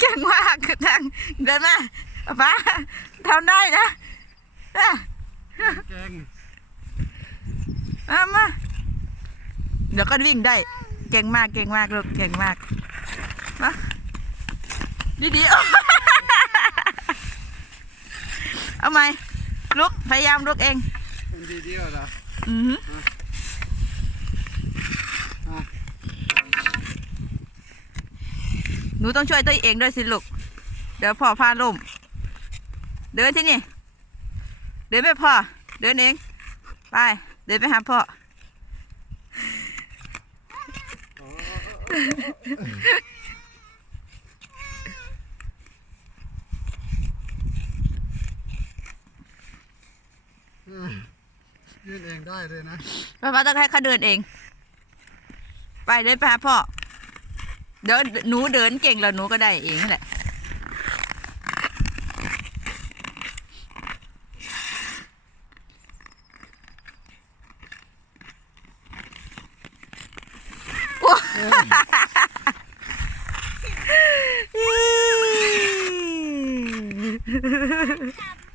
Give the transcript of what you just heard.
เก่งมากทางเดินมาป้าทำได้นะอะเก่งมามาเดี๋ยวก็วิ่งได้ เก่งมากเก่งมากลูกเก่งมากมาดีดีๆเอาไหมลุกพยายามลุกเองคนดีเดียวเหรออือหือ อะ ห นูต้องช่วยตัวเองด้วยสิลูก เดี๋ยวพ่อพาล่ม เดินที่นี่ เดินไปพ่อ เดินเอง ไป เดินไปหาพ่ออืมยืนเองได้เลยนะป้าป้าต้องให้เขาเดินเอง ไปเดินไปหาพ่อ เดี๋ยวหนูเดินเก่งแล้วหนูก็ได้เองนั่นแหละทำ